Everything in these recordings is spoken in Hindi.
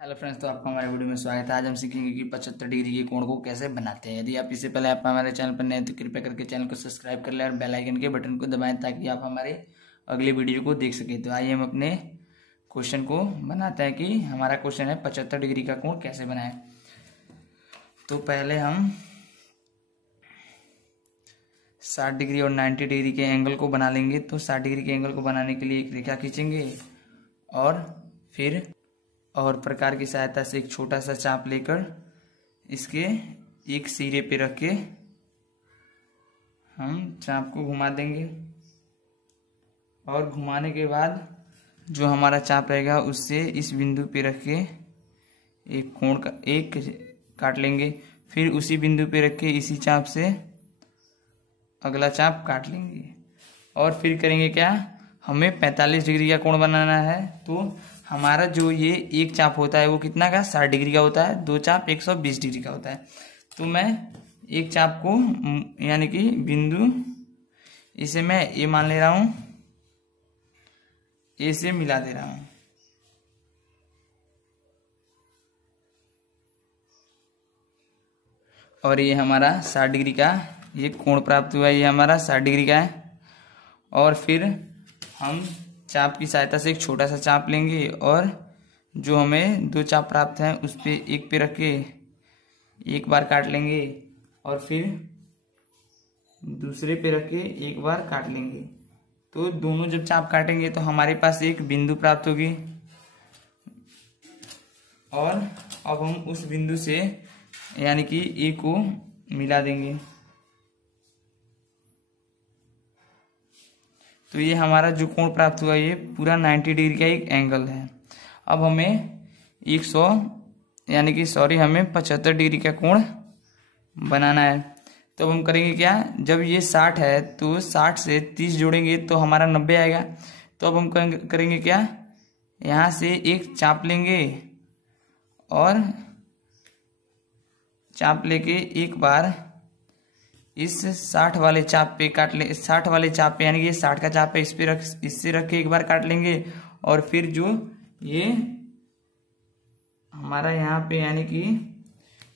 हेलो फ्रेंड्स, तो आपका हमारे वीडियो में स्वागत है। आज हम सीखेंगे कि 75 डिग्री के कोण को कैसे बनाते हैं। यदि आप इससे पहले आप हमारे चैनल पर नए हैं तो कृपया करके चैनल को सब्सक्राइब कर लें और बेल आइकन के बटन को दबाएं ताकि आप हमारे अगले वीडियो को देख सकें। तो आइए हम अपने क्वेश्चन को बनाते हैं कि हमारा क्वेश्चन है 75 डिग्री का कोण कैसे बनाएं। तो पहले हम 60 डिग्री और 90 डिग्री के एंगल को बना लेंगे। तो 60 डिग्री के एंगल को बनाने के लिए एक रेखा खींचेंगे और फिर प्रकार की सहायता से एक छोटा सा चाप लेकर इसके एक सिरे पे रख के हम चाप को घुमा देंगे और घुमाने के बाद जो हमारा चाप रहेगा उससे इस बिंदु पे रख के एक कोण का एक काट लेंगे। फिर उसी बिंदु पे रख के इसी चाप से अगला चाप काट लेंगे और फिर करेंगे क्या, हमें 45 डिग्री का कोण बनाना है। तो हमारा जो ये एक चाप होता है वो कितना का 60 डिग्री का होता है, दो चाप 120 डिग्री का होता है। तो मैं एक चाप को यानी कि बिंदु इसे मैं ए मान ले रहा हूं, ए से मिला दे रहा हूं। और ये हमारा 60 डिग्री का ये कोण प्राप्त हुआ, ये हमारा 60 डिग्री का है। और फिर हम चाप की सहायता से एक छोटा सा चाप लेंगे और जो हमें दो चाप प्राप्त हैं उस पे एक पे रख के एक बार काट लेंगे और फिर दूसरे पे रख के एक बार काट लेंगे। तो दोनों जब चाप काटेंगे तो हमारे पास एक बिंदु प्राप्त होगी और अब हम उस बिंदु से यानी कि ए को मिला देंगे। तो ये हमारा जो कोण प्राप्त हुआ ये पूरा 90 डिग्री का एक एंगल है। अब हमें 75 डिग्री का कोण बनाना है। तो अब हम करेंगे क्या, जब ये 60 है तो 60 से 30 जोड़ेंगे तो हमारा 90 आएगा। तो अब हम करेंगे क्या, यहाँ से एक चाप लेंगे और चाप लेके एक बार इस 60 वाले चाप पे काट ले, 60 वाले चाप पे यानी कि ये 60 का चाप है, इससे रख के एक बार काट लेंगे। और फिर जो ये हमारा यहाँ पे यानी कि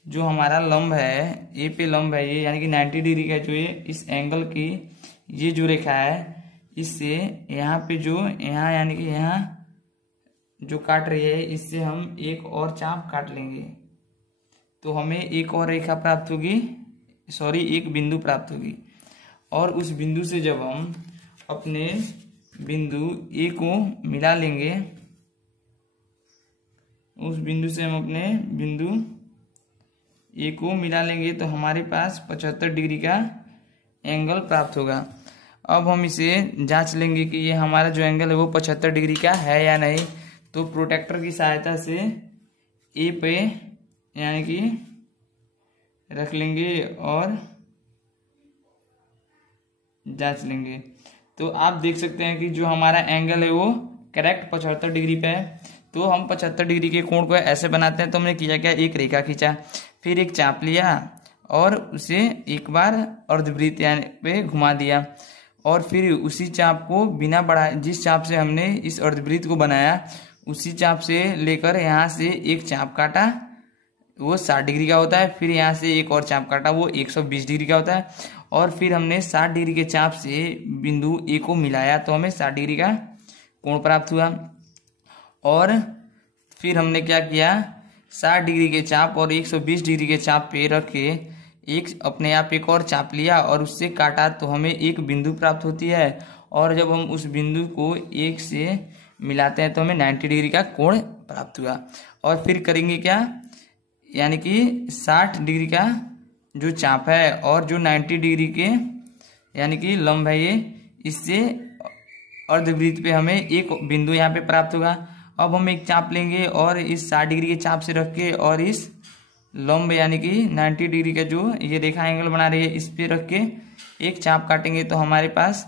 जो हमारा लंब है, ए पे लंब है ये यानी कि 90 डिग्री का जो ये इस एंगल की ये जो रेखा है इससे यहाँ पे जो यहाँ यानी कि यहाँ जो काट रही है इससे हम एक और चाप काट लेंगे। तो हमें एक और रेखा प्राप्त होगी, एक बिंदु प्राप्त होगी। और उस बिंदु से जब हम अपने बिंदु ए को मिला लेंगे, उस बिंदु से हम अपने बिंदु ए को मिला लेंगे तो हमारे पास 75 डिग्री का एंगल प्राप्त होगा। अब हम इसे जांच लेंगे कि ये हमारा जो एंगल है वो 75 डिग्री का है या नहीं। तो प्रोट्रैक्टर की सहायता से ए पे यानी कि रख लेंगे और जांच लेंगे। तो आप देख सकते हैं कि जो हमारा एंगल है वो करेक्ट 75 डिग्री पे है। तो हम 75 डिग्री के कोण को ऐसे बनाते हैं। तो हमने किया क्या, एक रेखा खींचा, फिर एक चाप लिया और उसे एक बार अर्धवृत्त यानी पे घुमा दिया और फिर उसी चाप को बिना बढ़ाए, जिस चाप से हमने इस अर्धवृत्त को बनाया उसी चाप से लेकर यहाँ से एक चाप काटा, वो 60 डिग्री का होता है। फिर यहाँ से एक और चाप काटा, वो 120 डिग्री का होता है। और फिर हमने 60 डिग्री के चाप से बिंदु ए को मिलाया तो हमें 60 डिग्री का कोण प्राप्त हुआ। और फिर हमने क्या किया, 60 डिग्री के चाप और 120 डिग्री के चाप पे रख के एक अपने आप एक और चाप लिया और उससे काटा तो हमें एक बिंदु प्राप्त होती है। और जब हम उस बिंदु को एक से मिलाते हैं तो हमें 90 डिग्री का कोण प्राप्त हुआ। और फिर करेंगे क्या, यानी कि 60 डिग्री का जो चाप है और जो 90 डिग्री के यानी कि लंब है ये, इससे अर्धवृत्त पे हमें एक बिंदु यहाँ पे प्राप्त होगा। अब हम एक चाप लेंगे और इस 60 डिग्री के चाप से रख के और इस लंब यानी कि 90 डिग्री का जो ये रेखा एंगल बना रही है इस पे रख के एक चाप काटेंगे तो हमारे पास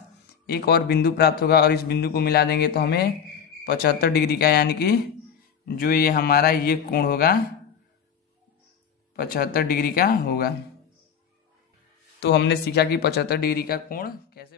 एक और बिंदु प्राप्त होगा और इस बिंदु को मिला देंगे तो हमें 75 डिग्री का यानी कि जो ये हमारा ये कोण होगा 75 डिग्री का होगा। तो हमने सीखा कि 75 डिग्री का कोण कैसे